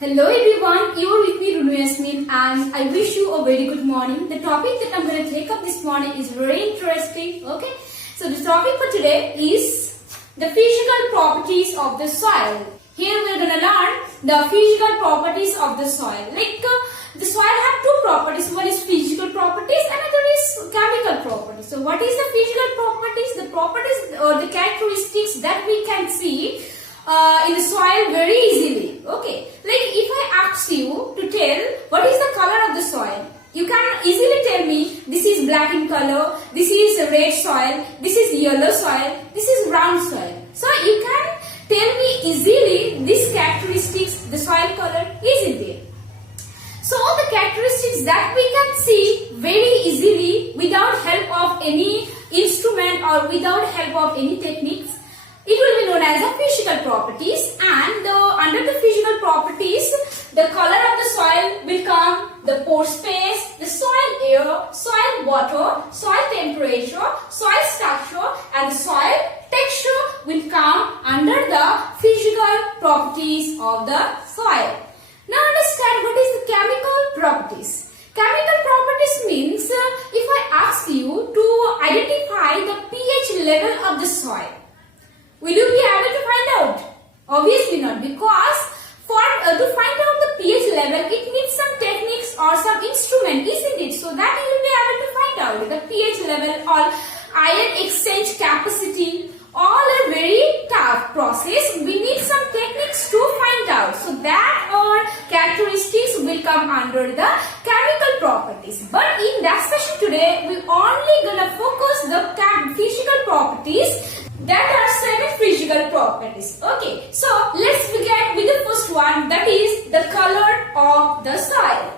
Hello everyone, you are with me Runu Yasmin and I wish you a very good morning. The topic that I'm going to take up this morning is very interesting. Okay, so the topic for today is the physical properties of the soil. Here we are going to learn the physical properties of the soil. The soil have two properties. One is physical properties, another is chemical properties. So what is the physical properties? The properties or the characteristics that we can see in the soil very easily. Okay, like if I ask you to tell what is the color of the soil, you can easily tell me this is black in color, this is red soil, this is yellow soil, this is brown soil. So you can tell me easily these characteristics, the soil color, isn't it? So the characteristics that we can see very easily without help of any instrument or without help of any techniques, it will be known as the physical properties, and under the physical properties, the color of the soil will come the pore space, the soil air, soil water, soil temperature, soil structure, and the soil texture will come under the physical properties of the soil. Now understand what is the chemical properties. Chemical properties means if I ask you to identify the pH level of the soil, will you be able to find out? Obviously not, because to find out the pH level, it needs some techniques or some instrument, isn't it? So that you will be able to find out the pH level or ion exchange capacity. All a very tough process. We need some techniques to find out. So that our characteristics will come under the chemical properties. But in that session today, we only gonna focus the physical properties. That are 7 physical properties. Okay, so let's begin with the first one, that is the color of the soil.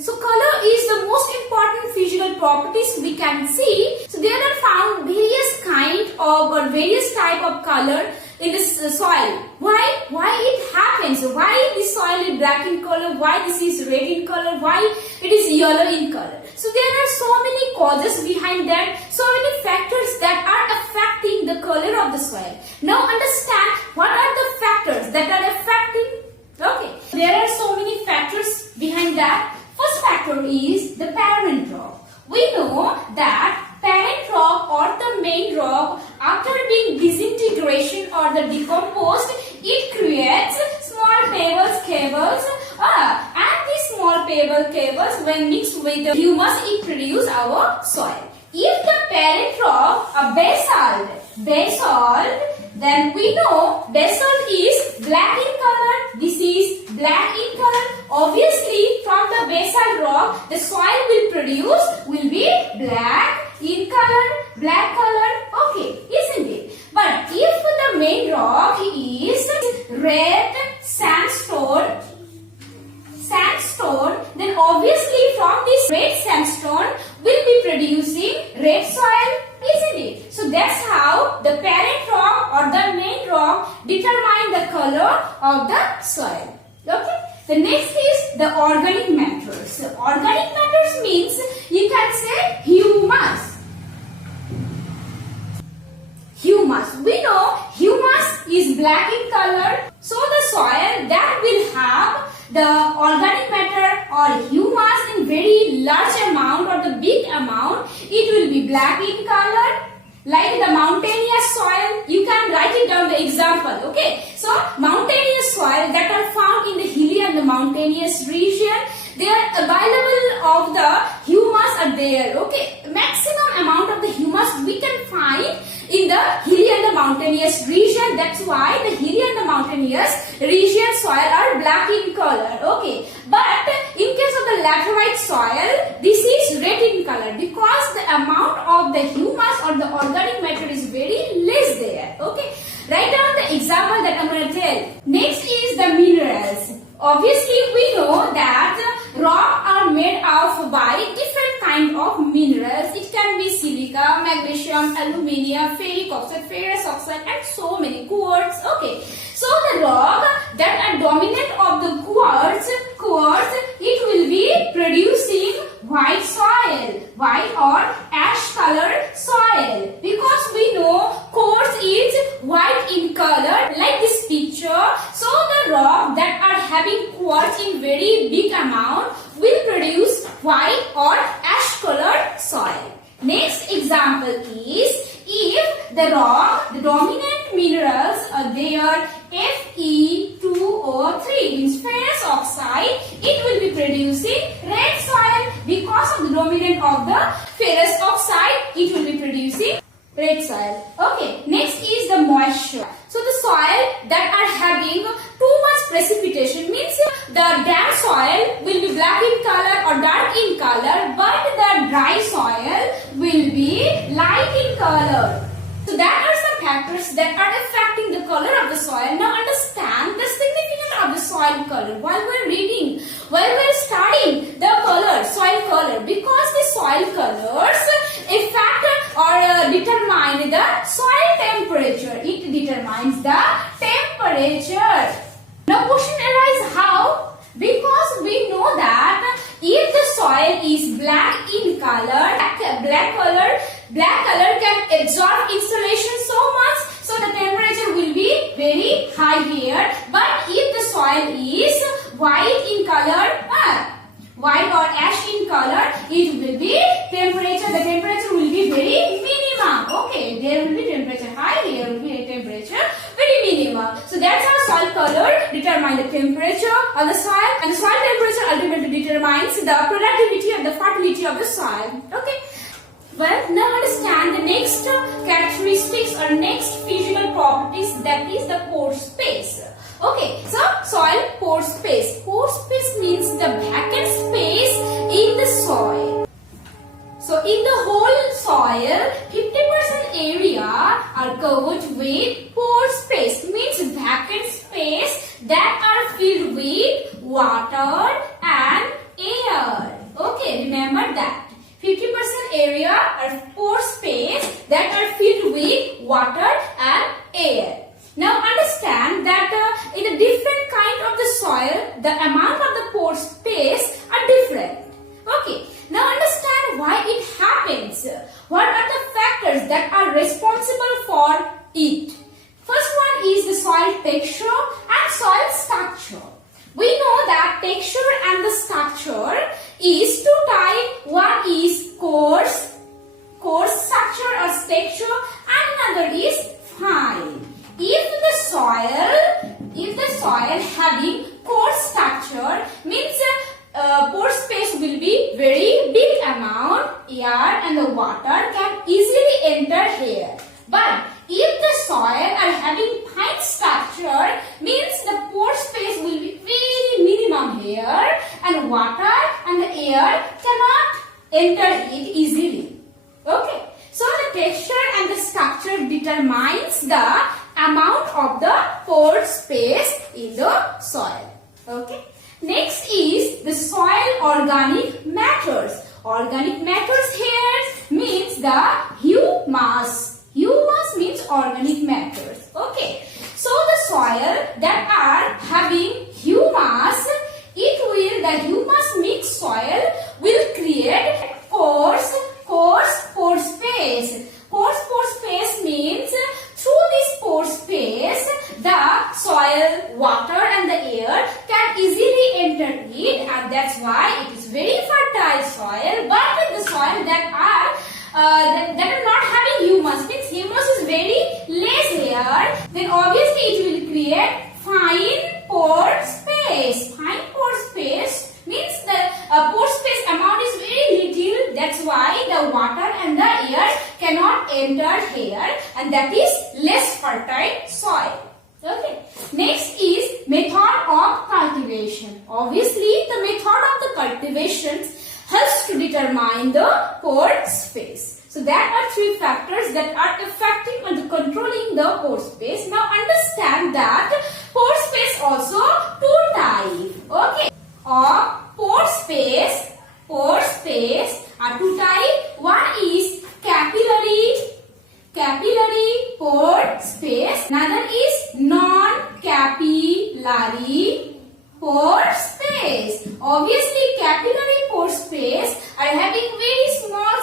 So color is the most important physical properties we can see. So there are found various kind of or various type of color in this soil. Why it happens? Why this soil is black in color? Why this is red in color? Why it is yellow in color? So there are so many causes behind that, so many factors that are affecting the color of the soil. Now understand what are the factors that are affecting. Okay, there are so many factors behind that. First factor is the parent rock. We know that parent rock or the main rock, after being disintegration or the decomposed, it creates small pebbles, cables, and these small cables when mixed with the humus, it produce our soil. If the parent rock, a basalt, then we know basalt is black in color. This is black in color. Obviously, from the basalt rock, the soil will be black in color, black color. Okay, isn't it? But if the main rock is red sandstone, then obviously from this red sandstone will be producing red soil, isn't it? So that's how the parent rock or the main rock determine the color of the soil. Okay. The next is the organic matters. Organic matters means you can say humus. We know humus is black in color. So the soil that will have the organic matter or humus in very large amount or the big amount, it will be black in color. Like the mountainous soil, you can write it down the example. Okay, so mountainous soil that are found in the hilly and the mountainous region, they are available of the humus are there. Okay, maximum amount of the humus we can find in the hilly and the mountainous region. That's why the hilly and the mountainous region soil are black in color. Okay, but in case of the laterite soil, this is red in color because the amount of the humus or the organic matter is very less there. Okay, write down the example that I'm going to tell. Next is the minerals. Obviously, we know that rock are made of by different kind of minerals. It can be silica, magnesium, aluminium, ferric oxide, ferrous oxide, and so many quartz. Okay, so the rock that are dominant of the quartz, it will be producing white soil, white or ash color soil, because we know quartz is white in color like this picture. So the rock that are having quartz in very big amount will produce white or ash colored soil. Next example is, if the rock, the dominant minerals are there Fe2O3 means ferrous oxide, it will be producing red soil. Because of the dominant of the ferrous oxide, it will be producing red soil. Okay, next is the moisture. So the soil that are having too much precipitation means the damp soil will be black in color or dark in color, but the dry soil will be light in color. So that are some factors that are affecting the color of the soil. Now understand the significance of the soil color while we're reading, while we're studying the color, soil color, because the soil colors affect or determine the soil temperature. It determines the temperature. Now question arises how? Because we know that if the soil is black in color, black color can absorb insolation so much, so the temperature will be very high here. But if the soil is white in color, white or ash in color, it will be the temperature will be very minimum. Okay, there will be temperature high, here will be a temperature very minimum. So that's how soil color determines the temperature of the soil, and the soil temperature ultimately determines the productivity and the fertility of the soil. Okay. Well, now understand the next characteristics or next physical properties, that is the pore space. Okay, so soil pore space. Pore space means the vacant space in the soil. So in the whole soil, 50% area are covered with pore space, means vacant space that are filled with water and air. Okay, remember that. 50% area are pore space that are filled with water and air. Now understand that in a different kind of the soil, the amount of the pore space are different. Okay, now understand why it happens. What are the factors that are responsible for it? First one is the soil texture and soil structure. We know that texture and the structure is two types. One is coarse structure or texture, and another is fine. If the soil having coarse structure means pore space will be very big amount, air and the water can easily enter here. But if the soil are having fine structure means the pore space will be very minimum here, and water and the air cannot enter it easily. Okay, so the texture and the structure determines the amount of the pore space in the soil. Okay, next is the soil organic matters. Organic matters here means the humus. Humus means organic matters. Okay, so the soil that are having humus, the humus mixed soil will create coarse pore space. Coarse pore space means through this pore space the soil, water and the air can easily enter it, and that's why it is very fertile soil. But the soil that are not having humus, means humus is very less here, then obviously it will create fine pore space. Fine pore space means the pore space amount is very little, that's why the water and the air cannot enter here, and that is less fertile soil. Okay, next is method of cultivation. Obviously the method of the cultivation helps to determine the pore space. So there are three factors that are affecting or controlling the pore space. Now understand that pore space also two types. Okay, pore space are two types. One is capillary pore space. Another is non-capillary pore space. Obviously capillary pore space are having very small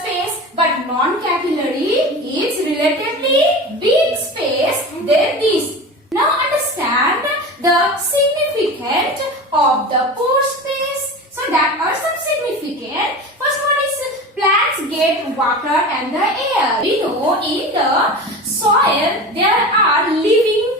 space, but non-capillary is relatively big space than this. Now understand the significance significant of the pore space. So that are some significant. First one is plants get water and the air. We know in the soil there are living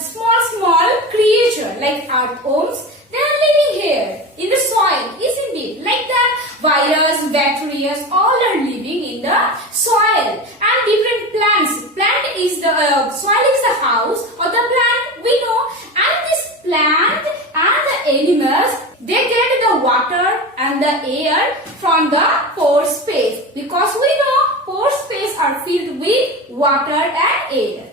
small creatures like earthworms. They are living here in the soil, isn't it? Like the virus, bacteria, all are living in the soil. And different plants. Plant is the soil is the house of the plant. We know. And this plant and the animals, they get the water and the air from the pore space, because we know pore space are filled with water and air.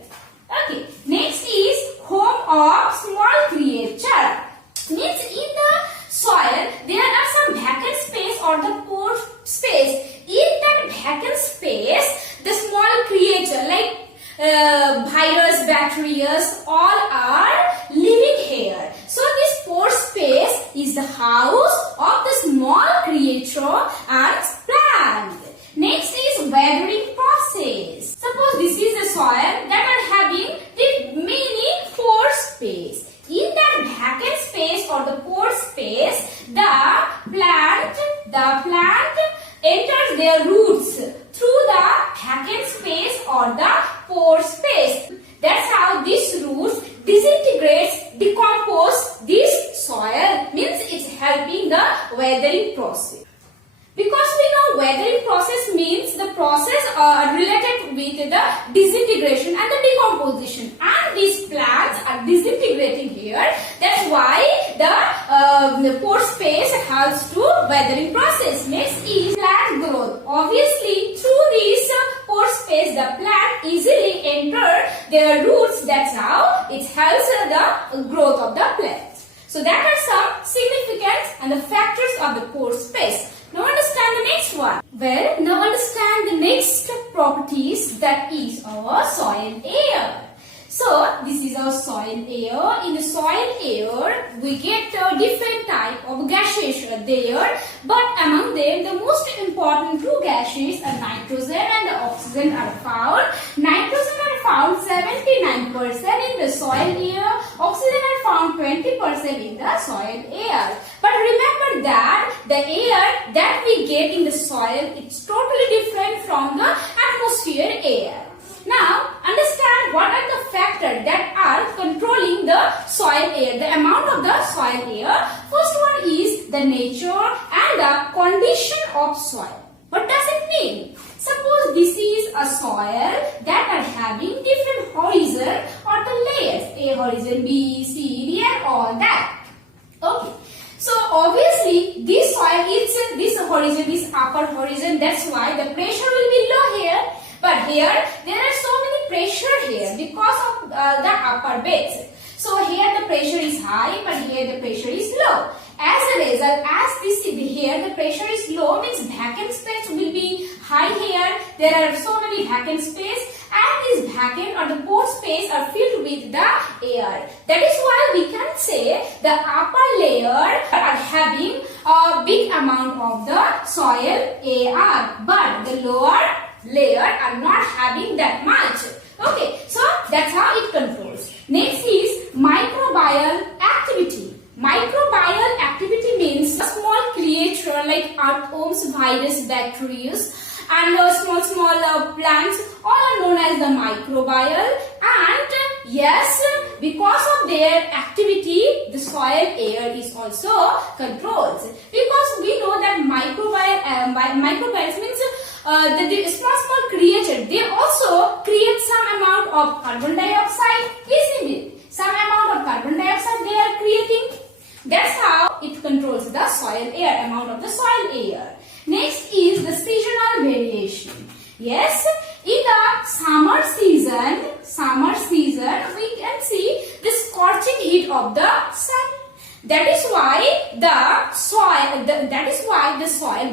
Okay, next is home of small creature. Means in the soil there are some vacant space or the pore space. In that vacant space, the small creature like virus, bacteria, all are living here. So this pore space is the house of the small creature and plant. Next is weathering process. Suppose this is the soil that are having the many pore space. In that vacant space or the pore space, the plant enters their roots through the vacant space or the pore space. That's how this roots disintegrates, decompose this soil, means it's helping the weathering process. Because we know weathering process means the process related with the disintegration and the decomposition, and these plants are disintegrating here. That's why the pore space helps to weathering process. Next is plant growth. Obviously, through this pore space, the plant easily enter their roots. That's how it helps the growth of the plant. So that are some significance and the factors of the pore space. Now understand the next one. Well, now understand the next properties, that is our soil air. So this is our soil air. In the soil air, we get different type of gases there, but among them the most important two gases are nitrogen and the oxygen are found. Nitrogen are found 79% in the soil air. Oxygen are found 20% in the soil air. But remember that the air that we get in the soil, it's totally different from the atmosphere air. Now, understand what are the factors that are controlling the soil air, the amount of the soil air. First one is the nature and the condition of soil. What does it mean? Suppose this is a soil that are having different horizon or the layers, A horizon, B, C, D and all that. Okay. So obviously this soil is, this horizon is upper horizon, that's why the pressure will be low here. But here, there are so many pressure here because of the upper beds. So here the pressure is high, but here the pressure is low. As a result, as this here the pressure is low, means vacant space will be high here. There are so many vacant space, and this vacant or the pore space are filled with the air. That is why we can say the upper layer are having a big amount of the soil air, but the lower layer are not having that much. Okay, so that's how it controls. Next is microbial activity. Microbial activity means a small creature like earthworms, virus, bacteria, and small plants, all are known as the microbial. And yes, because of their activity, the soil air is also controlled. Because we know that microbials means the small creature, they also create some amount of carbon dioxide, isn't it? Some amount of carbon dioxide they are creating. That's how it controls the soil air, amount of the soil air. Next is the seasonal variation. Yes, in the summer season, we can see the scorching heat of the sun. That is why the soil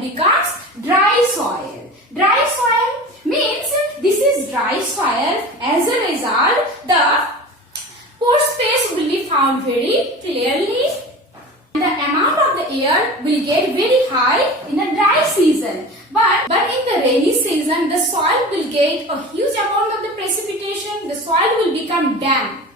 becomes dry soil. Dry soil means this is dry soil. As a result, the pore space will be found very clearly. The amount of the air will get very high in the dry season. But in the rainy season, the soil will get a huge amount of the precipitation. The soil will become damp.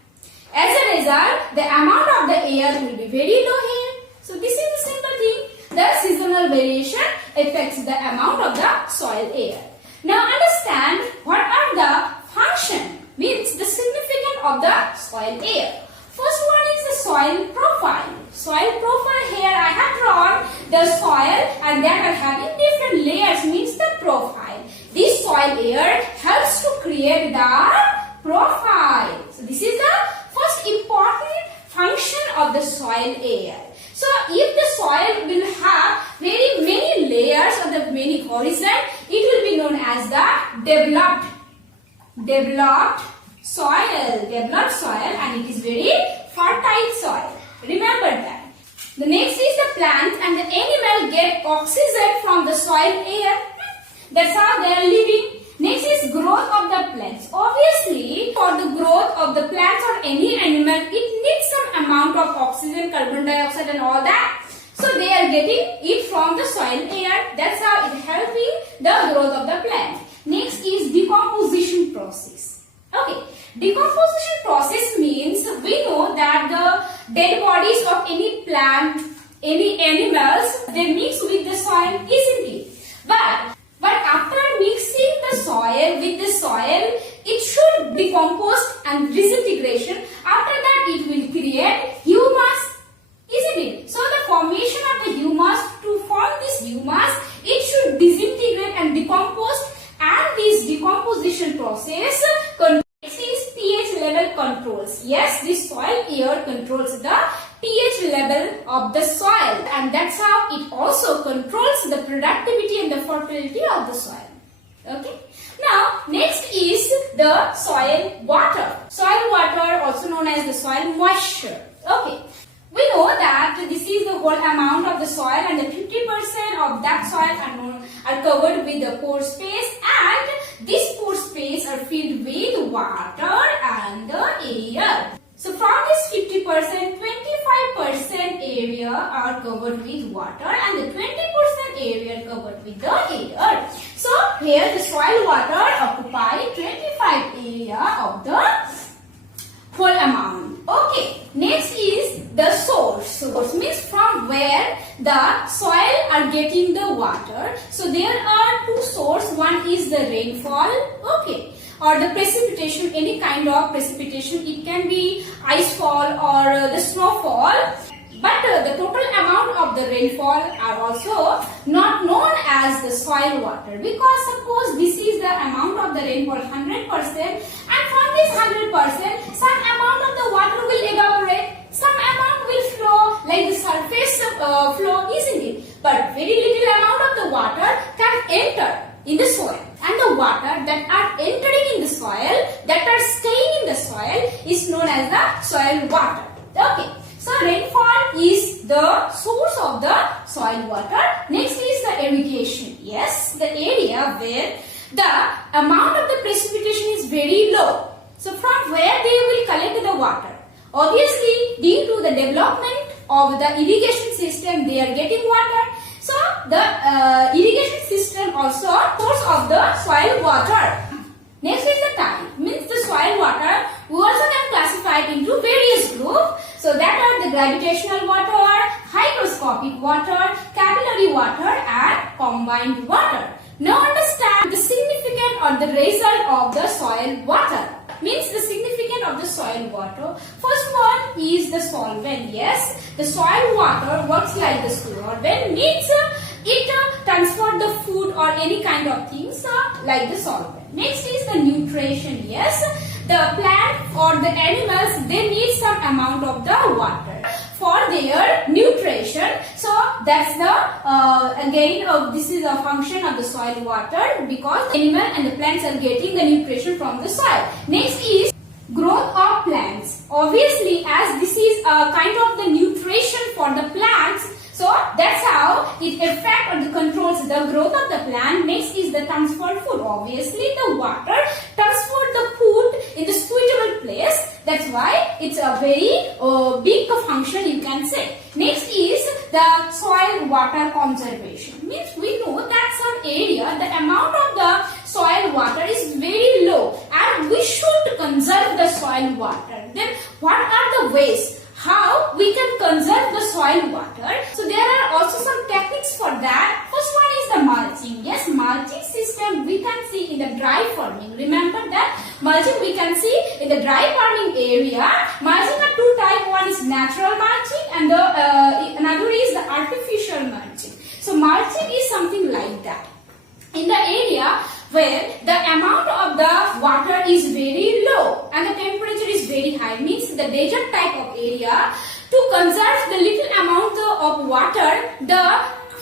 As a result, the amount of the air will be very low here. So this is the simple thing. The seasonal variation affects the amount of the soil air. Now understand what are the function, means the significance of the soil air. First one is the soil profile. Soil profile, here I have drawn the soil and that are having different layers, means the profile. This soil air helps to create the profile. So this is the first important function of the soil air. So if the soil will have very many layers or the many horizon, it will be known as the developed soil, and it is very fertile soil. Remember that. The next is the plants and the animal get oxygen from the soil air. That's how they are living. Next is growth of the plants. Obviously, for the growth of the plants or any animal, it needs some amount of oxygen, carbon dioxide and all that. So they are getting it from the soil air. That's how it helping the growth of the plant. Next is decomposition process. Okay, decomposition process means we know that the dead bodies of any plant, any animals, they mix with the soil, isn't it? But after mixing the soil with the soil, it should decompose and disintegration. After that, it will create humus, isn't it? So the formation of the humus, to form this humus, it should disintegrate and decompose, and this decomposition process is pH level controls. Yes, this soil air controls the pH level of the soil, and that's how it also controls the productivity and the fertility of the soil. Okay. Now, next is the soil water. Soil water, also known as the soil moisture. Okay. We know that this is the whole amount of the soil, and the 50% of that soil are covered with the pore space, and this pore space are filled with water and the air. So from this 50%, 25% area are covered with water and the 20% area covered with the air. So here the soil water occupy 25 area of the whole amount. Okay, next is the source. Source means from where the soil are getting the water. So there are two sources. One is the rainfall, okay, or the precipitation, any kind of precipitation. It can be ice fall or the snowfall. But the total amount of the rainfall are also not known as the soil water, because suppose this is the amount of the rainfall 100%, and from this 100% some amount of the water will evaporate, some amount will flow like the surface flow, isn't it? But very little amount of the water can enter in the soil, and the water that are entering in the soil, that are staying in the soil, is known as the soil water. Okay. So rainfall is the source of the soil water. Next is the irrigation. Yes, the area where the amount of the precipitation is very low. So from where they will collect the water? Obviously, due to the development of the irrigation system, they are getting water. So the irrigation system also source of the soil water. Next is the type, means the soil water. We also can classify it into various groups. So that are the gravitational water, hygroscopic water, capillary water and combined water. Now understand the significance or the result of the soil water. Means the significance of the soil water. First one is the solvent. Yes, the soil water works like the solvent, means it transfers the food or any kind of things like the solvent. Next is the nutrition. Yes, the plant or the animals, they need some amount of the water for their nutrition. So that's the again this is a function of the soil water, because the animal and the plants are getting the nutrition from the soil. Next is growth of plants. Obviously, as this is a kind of the nutrition for the plants, so that's how it affects or controls the growth of the plant. Next is the transfer food. Obviously, the water transfer the food in the suitable place. That's why it's a very big function, you can say. Next is the soil water conservation. Means we know that some area, the amount of the soil water is very low and we should conserve the soil water. Then what are the ways how we can conserve the soil water? So there are also some techniques for that. First one is the mulching. Yes, mulching system we can see in the dry farming. Remember that mulching we can see in the dry farming area. Mulching are two types. One is natural mulching and the another is the artificial mulching. So mulching is something like that. In the area where the amount of the water is very low and the temperature is very high, means the desert type of area, to conserve the little amount of water, the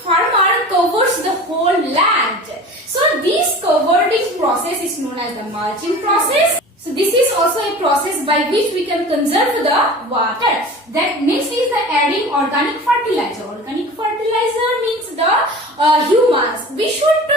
farmer covers the whole land. So this covering process is known as the mulching process. So this is also a process by which we can conserve the water. That next is the adding organic fertilizer. Organic fertilizer means the humus. We should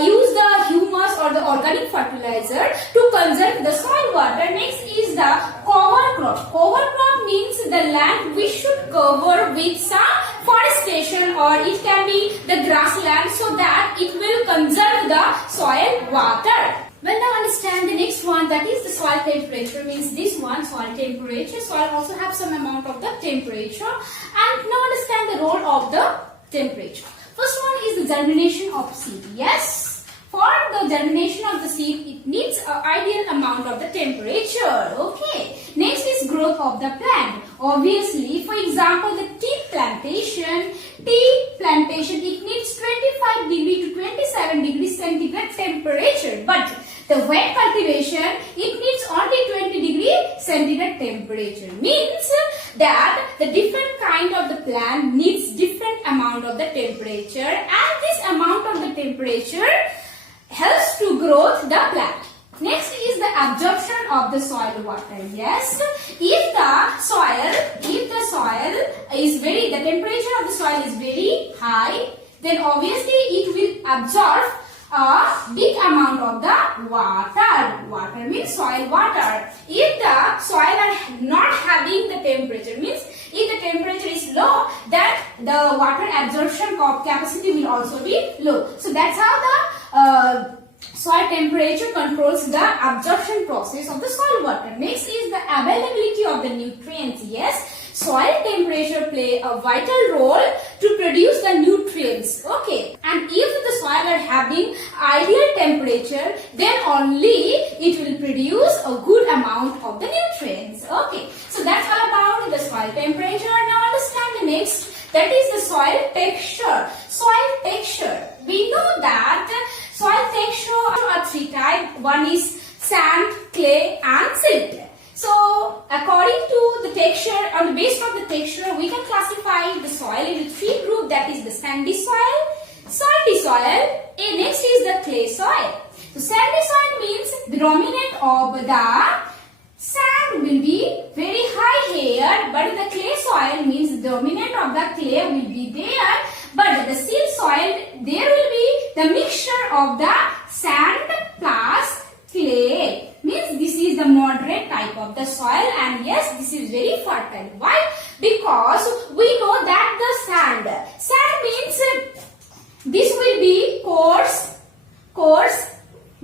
use the humus or the organic fertilizer to conserve the soil water. Next is the cover crop. Cover crop means the land we should cover with some forestation, or it can be the grassland, so that it will conserve the soil water. Well, now understand the next one, that is the soil temperature. Means this one, soil temperature. Soil also have some amount of the temperature. And now understand the role of the temperature. First one is the germination of seed. Yes, for the germination of the seed, it needs an ideal amount of the temperature. Okay. Next is growth of the plant. Obviously, for example, the tea plantation, it needs 25 degree to 27 degree centigrade temperature. But the wet cultivation, it needs only 20 degree centigrade temperature. Means that the different kind of the plant needs different amount of the temperature, and this amount of the temperature helps to grow the plant. Next is the absorption of the soil water. Yes, if the soil is the temperature of the soil is very high, then obviously it will absorb a big amount of the water. Water means soil water. If the soil are not having the temperature, means if the temperature is low, then the water absorption capacity will also be low. So that's how the soil temperature controls the absorption process of the soil water. Next is the availability of the nutrients. Yes, soil temperature play a vital role to produce the nutrients. Okay, and if the soil are having ideal temperature, then only it will produce a good amount of the nutrients. Okay, so that's all about the soil temperature. Now understand the next, that is the soil texture. Soil texture, we know that soil texture are three types. One is sand, clay and silt. So according to the texture, on the basis of the texture, we can classify the soil into three groups, that is the sandy soil, salty soil, and next is the clay soil. So sandy soil means the dominant of the sand will be very high here, but the clay soil means the dominant of the clay will be there, but the silt soil, there will be the mixture of the sand plus clay. Means this is the moderate type of the soil, and yes, this is very fertile. Why? Because we know that the sand means this will be coarse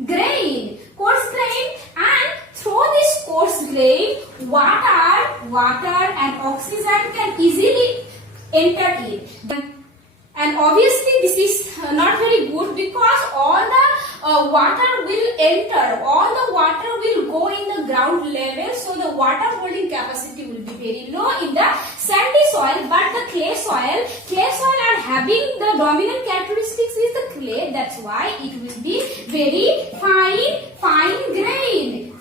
grain, and through this coarse grain, water and oxygen can easily enter in. And obviously this is not very good, because all the water will enter, all the water will go in the ground level, so the water holding capacity will be very low in the sandy soil. But the clay soil are having the dominant characteristics is the clay, that's why it will be very fine grain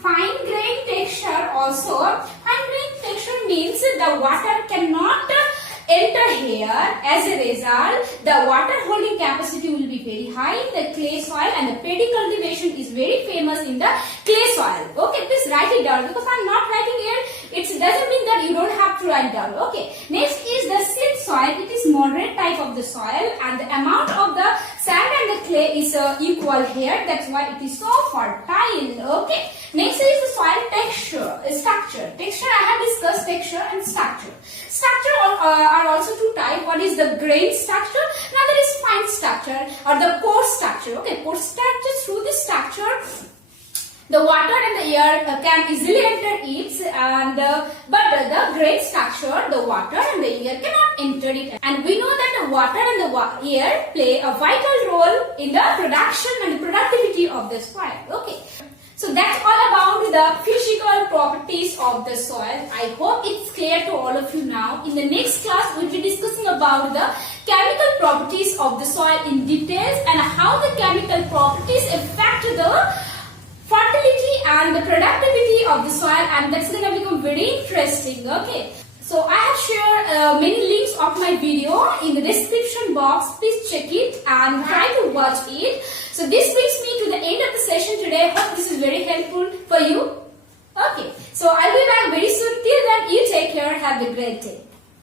texture also. Fine grain texture means the water cannot enter here. As a result, the water holding capacity will be very high in the clay soil, and the paddy cultivation is very famous in the clay soil. Okay, please write it down, because I am not writing here. It doesn't mean that you don't have to write down. Okay, next is the silt soil. It is moderate type of the soil, and the amount of the sand and the clay is equal here. That's why it is so fertile. Okay. Next is the soil structure. Texture, I have discussed texture and structure. Structure are also two types. One is the grain structure, another is fine structure or the pore structure. Okay, pore structure, through this structure the water and the air can easily enter it, and but the grain structure, the water and the air cannot enter it. And we know that the water and the air play a vital role in the production and the productivity of the soil. Okay. So that's all about the physical properties of the soil. I hope it's clear to all of you now. In the next class, we'll be discussing about the chemical properties of the soil in details and how the chemical properties affect the fertility and the productivity of the soil, and that's going to become very interesting. Okay. So I have shared many links of my video in the description box. Please check it and try to watch it. So this brings me to the end of the session today. Hope this is very helpful for you. Okay. So I'll be back very soon. Till then, you take care. Have a great day.